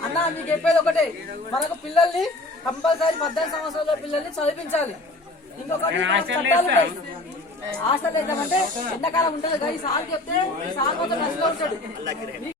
అన్న మీకు చెప్పేది ఒకటే మనకు పిల్లల్ని కంపల్సరీ పద్దెనిమిది సంవత్సరాల పిల్లల్ని చదివించాలి ఇంకొకటి. హాస్టల్ వేద్దామంటే ఎండాకాలం ఉంటుంది కానీ సార్ చెప్తే సార్ మొత్తం నష్టలో ఉంటాడు ఎక్కడ కానివ్వండి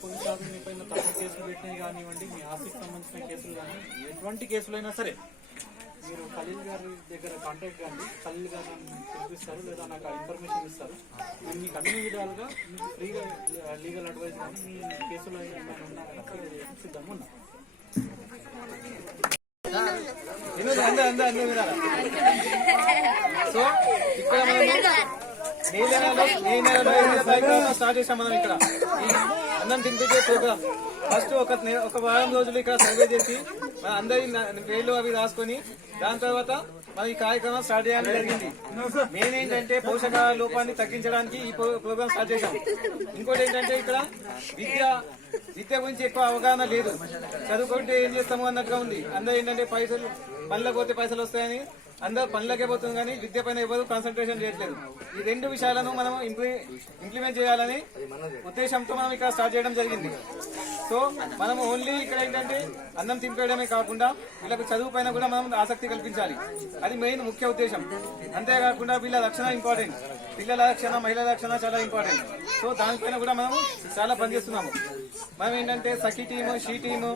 కొన్నిసార్లు మీ పైన తప్పు కేసులు పెట్టినవి కానివ్వండి మీ ఆస్తికి సంబంధించిన కేసులు కానీ ఎటువంటి కేసులైనా సరే మీరు ఖలీల్ గారి దగ్గర కాంటాక్ట్ కానీ ఖలీల్ గారు పిలిపిస్తారు లేదా నాకు ఆ ఇన్ఫర్మేషన్ ఇస్తారు. నేను మీకు అన్ని విధాలుగా మీకు ఫ్రీగా లీగల్ అడ్వైస్ కానీ మీ కేసులో ఏమైనా ఉన్నా సిద్ధంగా ఉన్నా అందే అందే అందే వినాలా? సో ఇక్కడ మే నెలలో మే నెలలో స్టార్ట్ చేసాం మనం ఇక్కడ. అన్నం తినిపించే ప్రోగ్రామ్ ఫస్ట్ ఒక ఒక వారం రోజులు ఇక్కడ సర్వే చేసి మన అందరి పేర్లు అవి రాసుకొని దాని తర్వాత మనం ఈ కార్యక్రమం స్టార్ట్ చేయడం జరిగింది. మెయిన్ ఏంటంటే పోషకాహార లోపాన్ని తగ్గించడానికి ఈ ప్రోగ్రామ్ స్టార్ట్ చేశాం. ఇంకోటి ఏంటంటే ఇక్కడ విద్య విద్య గురించి ఎక్కువ అవగాహన లేదు. చదువుకుంటే ఏం చేస్తాము అన్నట్టుగా ఉంది. అందరూ ఏంటంటే పైసలు పనులకు పోతే పైసలు వస్తాయని అందరూ పనులకే పోతుంది కానీ విద్య పైన ఎవరు కాన్సన్ట్రేషన్ చేయట్లేదు. ఈ రెండు విషయాలను మనం ఇంప్లిమెంట్ చేయాలని ఉద్దేశంతో మనం ఇక్కడ స్టార్ట్ చేయడం జరిగింది. సో మనం ఓన్లీ ఇక్కడ ఏంటంటే అన్నం తింపేయడమే కాకుండా వీళ్ళకు చదువు పైన కూడా మనం ఆసక్తి కల్పించాలి. అది మెయిన్ ముఖ్య ఉద్దేశం. అంతేకాకుండా వీళ్ళ రక్షణ ఇంపార్టెంట్ పిల్లల రక్షణ మహిళల రక్షణ చాలా ఇంపార్టెంట్ సో దానిపైన కూడా మనం చాలా పనిచేస్తున్నాము మనం ఏంటంటే Sakhi team she team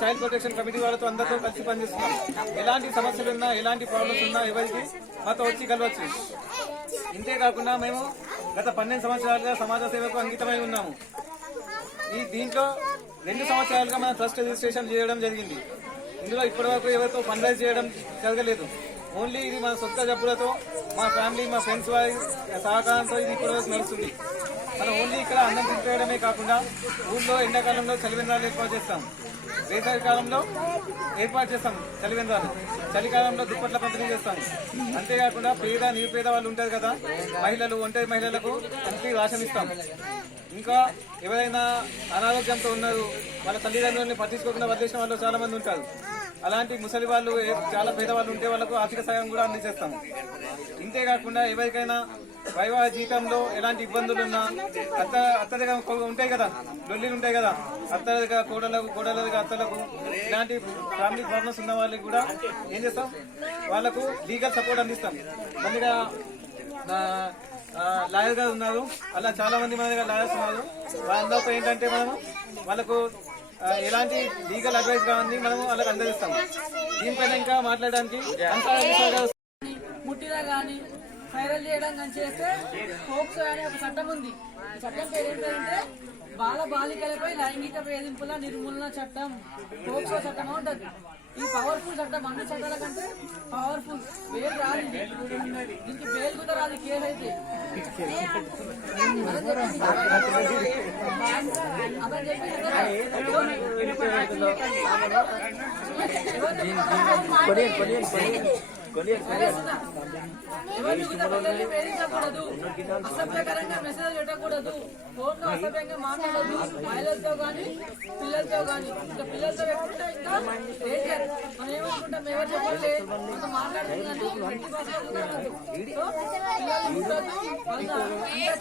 child protection committee వాళ్ళతో అందరితో కలిసి పనిచేస్తున్నాం ఎలాంటి సమస్యలు ఉన్నా ఎలాంటి ప్రాబ్లమ్స్ ఉన్నా ఎవరికి మాతో వచ్చి కలవచ్చు. ఇంతే కాకుండా మేము గత పన్నెండు సంవత్సరాలుగా సమాజ సేవకు అంకితమై ఉన్నాము. ఈ దీంట్లో రెండు సంవత్సరాలుగా మనం ట్రస్ట్ రిజిస్ట్రేషన్ చేయడం జరిగింది. ఇందులో ఇప్పటివరకు ఎవరితో ఫండ్ రైజ్ చేయడం జరగలేదు. ఓన్లీ ఇది మన సొంత జబ్బులతో మా ఫ్యామిలీ మా ఫ్రెండ్స్ వారి సహకారంతో ఇది ఇప్పటివరకు నడుస్తుంది. మనం ఓన్లీ ఇక్కడ అన్నం తినిపేయడమే కాకుండా ఊళ్ళో ఎండాకాలంలో చలివెంద్రాలు ఏర్పాటు చేస్తాం. వేసవి కాలంలో ఏర్పాటు చేస్తాం చలివెంద్రాలు. చలికాలంలో దుప్పట్ల పంపిణీ చేస్తాం. అంతేకాకుండా పేద నిరుపేద వాళ్ళు ఉంటారు కదా మహిళలు ఒంటరి మహిళలకు ఇంటికి రాషన్ ఇస్తాం. ఇంకా ఎవరైనా అనారోగ్యంతో ఉన్నారు వాళ్ళ తల్లిదండ్రులని పట్టించుకోకుండా వదిలేసిన వాళ్ళు చాలా మంది ఉంటారు. అలాంటి ముసలి వాళ్ళు చాలా పేదవాళ్ళు ఉంటే వాళ్ళకు ఆర్థిక సాయం కూడా అందజేస్తాం ఇంతేకాకుండా ఎవరికైనా వైవాహ జీవితంలో ఎలాంటి ఇబ్బందులు ఉన్నా అత్త అత్తదిగా ఉంటాయి కదా లొల్లిలు ఉంటాయి కదా అత్తలుగా కోడలకు కోడలుగా అత్తలకు ఇలాంటి ఫ్యామిలీ ప్రాబ్లమ్స్ ఉన్న వాళ్ళకి కూడా ఏం చేస్తాం? వాళ్ళకు లీగల్ సపోర్ట్ అందిస్తాం. మళ్ళీగా లాయర్ గారు ఉన్నారు. అలా చాలా మంది మన దగ్గర లాయర్స్ ఉన్నారు. వాళ్ళతో ఏంటంటే మనము వాళ్ళకు ఎలాంటి లీగల్ అడ్వైస్ కావాలని మనం వాళ్ళకి అందజేస్తాం. దీనిపైన ఇంకా మాట్లాడడానికి ముట్టిదా కానీ వైరల్ చేయడం కానీ చేస్తే పోక్సో అనే ఒక చట్టం ఉంది. చట్టం పేరు ఏంటంటే బాల బాలికలపై లైంగిక వేధింపుల నిర్మూలన చట్టం. పోక్సో చట్టం ఉంటుంది? ఈ పవర్ఫుల్ చట్టం అన్ని చట్టాల కంటే పవర్ఫుల్ బెయిల్ రాదు ఇది. దీనికి బెయిల్ కూడా రాదు కేసు అయితే అతను చెప్పి ఎవరిని కూడా పిల్లల్ని వేధించకూడదు అసభ్యకరంగా మెసేజ్ పెట్టకూడదు. అసభ్యంగా మాట్లాడదు మహిళలతో పిల్లలతో గాని. ఇంకా పిల్లలతో పెట్టుకుంటే ఇంకా డేంజర్. మనం ఏమనుకుంటాం? ఎవరు చెప్పలే?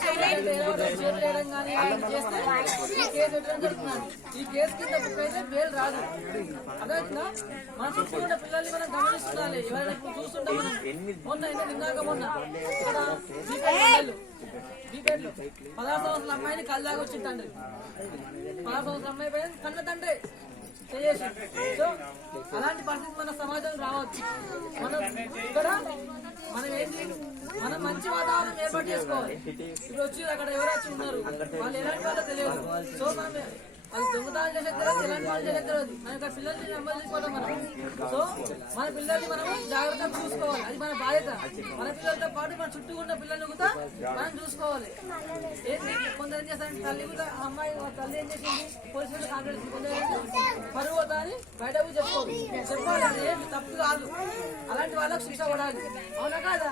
కూడా చేయడం కానీ చేస్తే ఈ కేసు పెట్టడం జరుగుతున్నాను ఈ కేసు కింద బుక్ అయితే బెయిల్ రాదు. అదేవిధంగా మన చుట్టూ ఉన్న పిల్లల్ని మనం గమనిస్తుండాలి ఎవరైనా ఇప్పుడు మనం మొన్న. అయితే నిన్నాక మొన్న ఇక్కడ బీపేట్లు పదహారు సంవత్సరాల అమ్మాయిని కళ్ళు దాకా వచ్చి తండ్రి పదహారు సంవత్సరాల అమ్మాయి పైన కన్న తండ్రి చేసి సో అలాంటి పరిస్థితి మన సమాజం రావచ్చు మనం ఇక్కడ మనం మంచి వాతావరణం ఏర్పాటు చేసుకోవాలి. ఇప్పుడు వచ్చి అక్కడ ఎవరు వచ్చి ఉన్నారు? వాళ్ళు ఎలాంటి వాళ్ళో తెలియదు. సో మనం వాళ్ళు దొంగతనాలు చేసే తెలియదు ఎలాంటి వాళ్ళు చేసే తెలియదు. మన యొక్క పిల్లల్ని నెంబర్ తీసుకోవడం మనం. సో మన పిల్లల్ని మనం జాగ్రత్తగా చూసుకోవాలి. అది మన బాధ్యత. మన పిల్లలతో పాటు మన చుట్టూ ఉన్న పిల్లల్ని కూడా మనం చూసుకోవాలి. ఏంటి కొందరు ఏం చేస్తారంటే తల్లి కూడా ఆ అమ్మాయి తల్లి ఏం చేసింది? పోలీసులు కాంటాక్ట్ కొందరు పరువు పోతా అని బయట చెప్పుకోవాలి చెప్పాలి. అది ఏం తప్పు కాదు. అలాంటి వాళ్ళకు శిక్ష పడాలి. అవునా కాదా?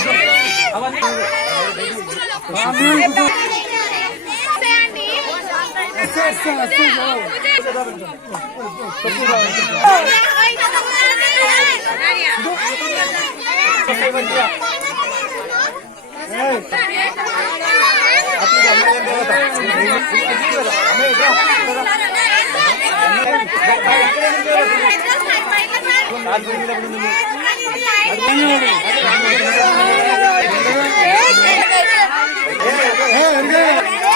ఏ